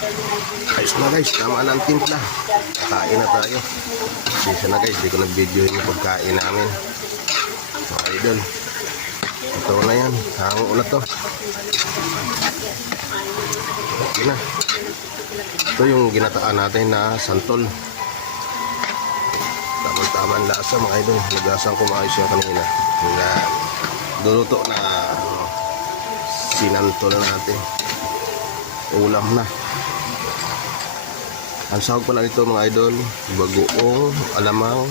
Ayos na guys, tama na ang timpla. Kain na tayo. Sisa na guys, di ko nag-video yung pagkain namin. Mga idol. Ito na yan, hango na to. Okay na. Ito yung ginataan natin na santol. Tama ang lasa mga idol. Nagasan ko maayos yan kanina. Duluto na sinantol natin. Ulam na. Ang sahog pala nito mga idol, bagoong, alamang,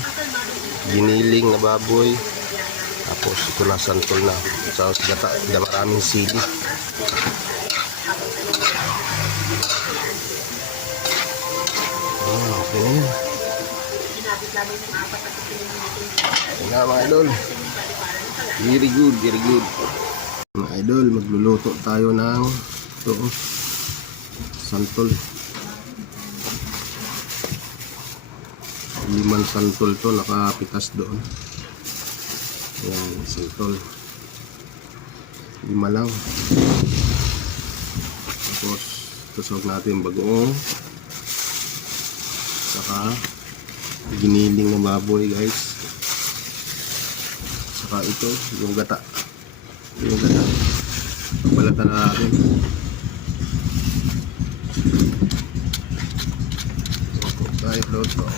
giniling na baboy, tapos ito na santol na. Sa gata, na maraming sili. Okay na yan. Okay na mga idol. Very good, very good. Mga idol, magluluto tayo ng ito, santol. 5 santol to, nakapitas doon. Ayan, santol 5 lang. Tapos tusog natin bagoong, saka giniling na baboy guys, saka ito yung gata, pagbalatan na natin. Tayo luto.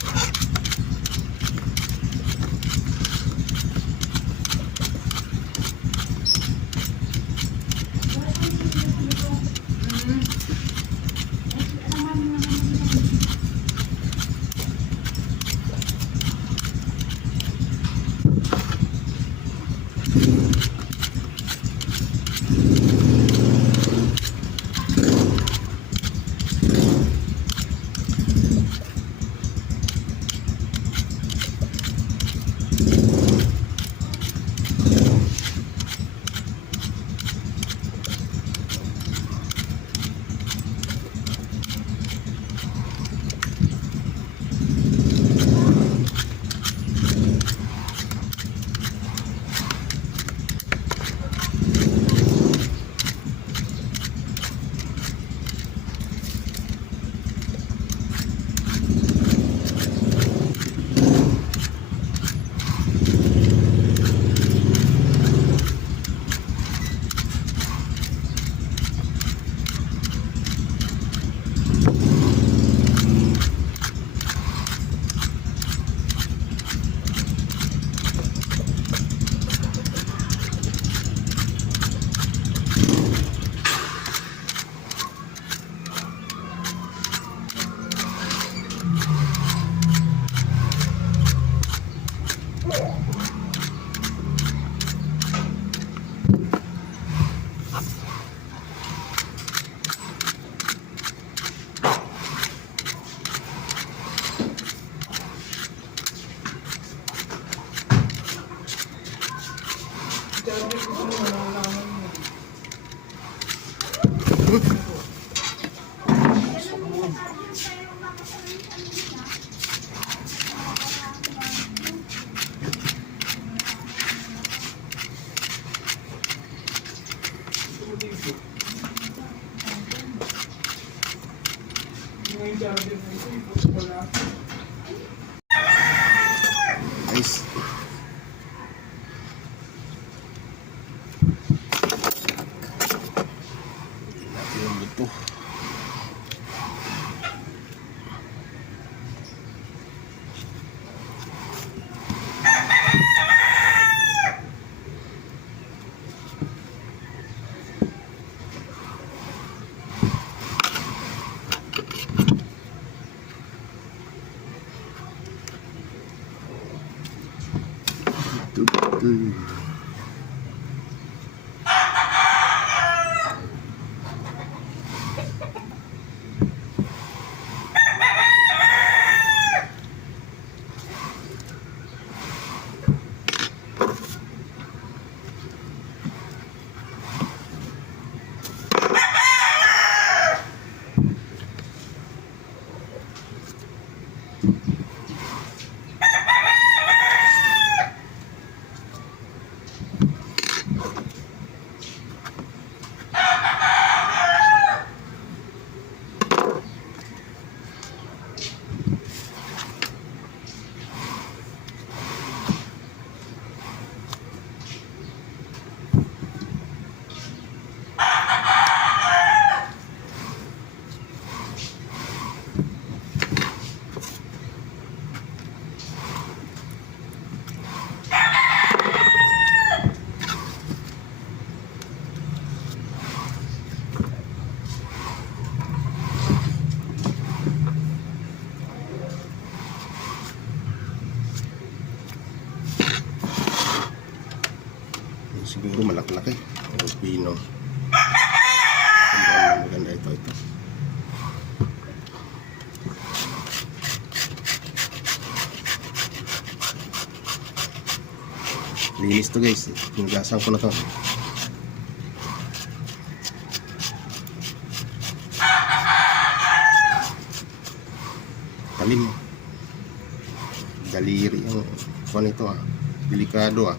Nice. Natin yung buto. Linis to guys. Hinugasan ko na to. Talim. Daliri ang kuha nito ah. Delikado ah.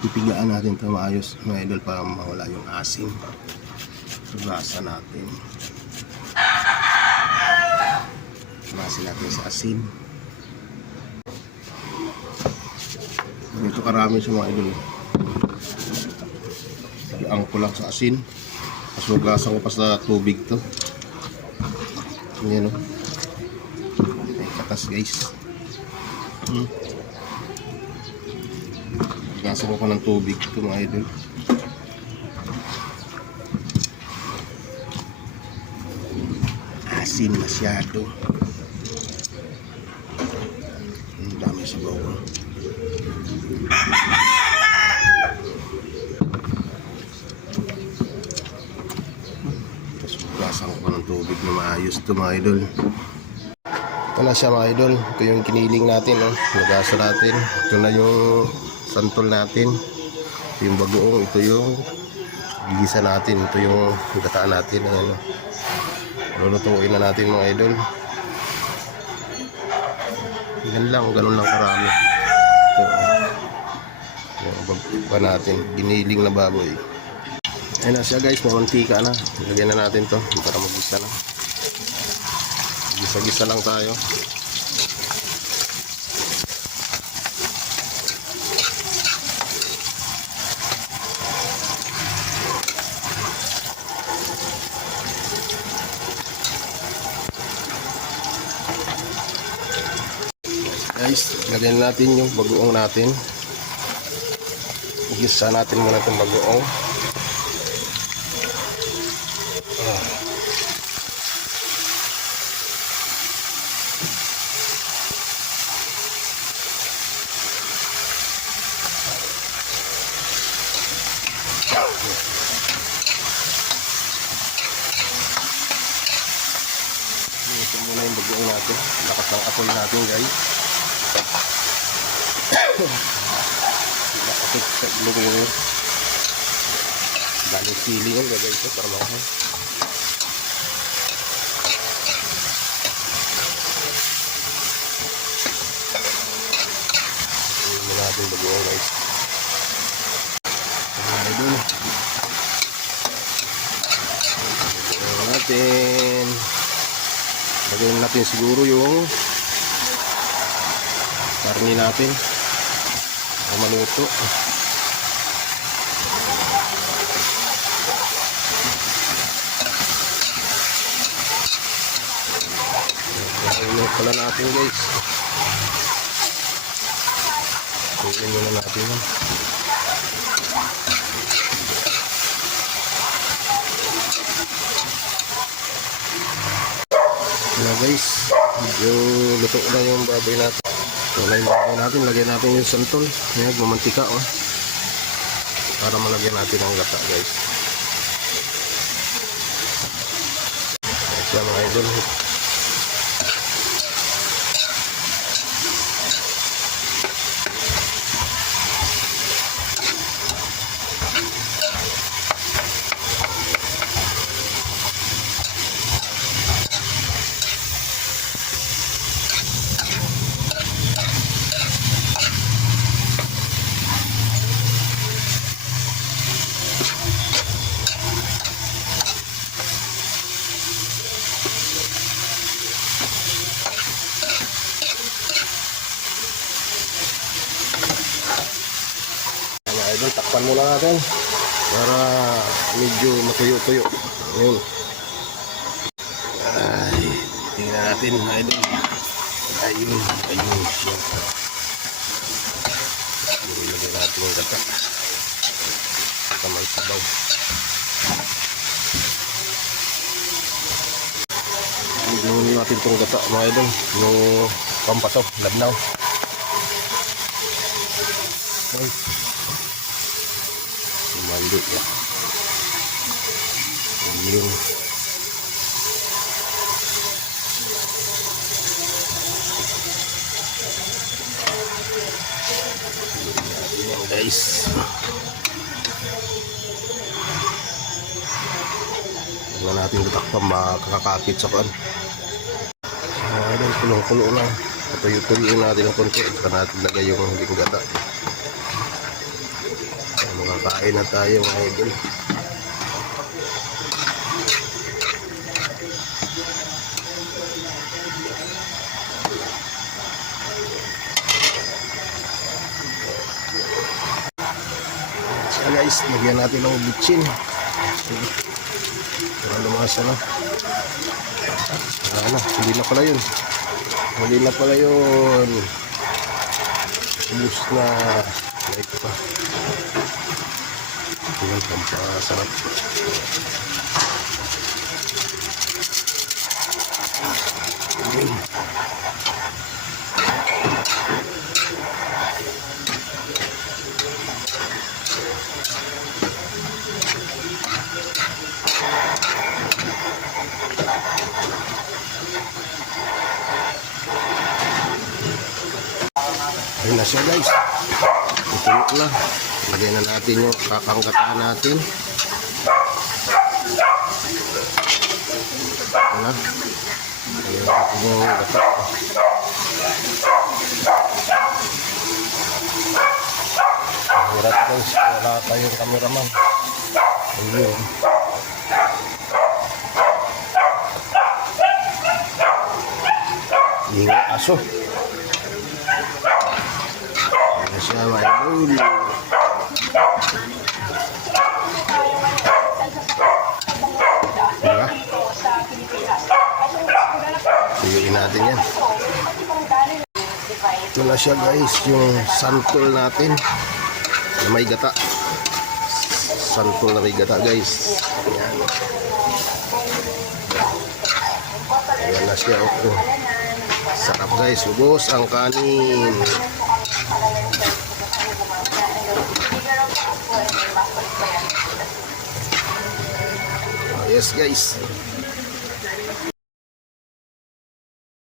Pipigaan natin ito maayos mga idol para mawala yung asin. Sugasan natin. Sugasan natin sa asin. Ganito karami sa mga idol. Iang ko lang sa asin. Sugasan ko pa sa tubig to. Ayan o. May katas guys. Gasok ko ng tubig ito mga idol. Asin masyado. Ang dami sa bawang. Tapos gasok ko ng tubig na maayos ito mga idol. Ito na siya mga idol. Ito yung kiniling natin. Nagasa natin. Ito na yung santol natin. Ito yung bagoong. Ito yung gigisa natin. Ito yung gataan natin. Ayan. Lulutuin na natin mga idol. Yan lang. Ganun lang karami. Ito. Yung bagpa natin. Giniling na baboy. Ayan na siya guys. Mamantika na. Lagyan na natin to para magisa na. Gisa-gisa lang tayo. Guys, lagyan natin yung bagoong natin. Igisa natin muna itong bagoong. Ito muna yung bagoong natin. Lakas ng apoy natin guys. Nakapit sa ilog ngayon. Galing sili yung gagawin ito para makakay. Ito muna natin bagoong guys. Ito dun. Bagoong natin. Lagyan natin siguro yung karni natin na maluto. Maluto pala natin guys. Tuin muna natin yan. Yan guys, medyo luto na yung baboy natin. So, na yung baboy natin, lagyan natin yung santol. Ayan, mamantika para malagyan natin ang gata guys. siya mga idol. Mga idol, takpan muna natin para medyo matuyo-tuyo. Ayun. Ay, tingnan natin mga idol. Ayun, ayun siya. Ilagay natin yung gata. Kamay sabaw. Ilagay natin itong gata mga idol. Yung pampatok, labnaw. Ay. Mandi ya. Ayun. Ayan guys. Huwag natin tatakpan, makakakapit sa kan. Ayan, kulong-kulo na. Patuyo-tuyoin natin ng konti. Saka natin lagay yung huling gata. Makakain na tayo mga idol. So guys, lagyan natin ng bitchin. Para lumasa na. Hindi na pala yun. Hindi na pala yun. Ubus na. Like pa. Ayan, pampasarap. Ayan. Ayan na siya guys. Itulo na. Lagyan na natin yung kakanggataan natin. Ayan. Lagyan natin yung gata. Hirap guys. Wala tayong cameraman. Ayun. Hingi aso. Ayan siya mga idol. Diba? Tuyuin natin yan. Ito na siya guys, yung santol natin na may gata. Santol na may gata guys. Ayan. Ayan na siya. Oh. Sarap guys, ubos ang kanin. Yes guys.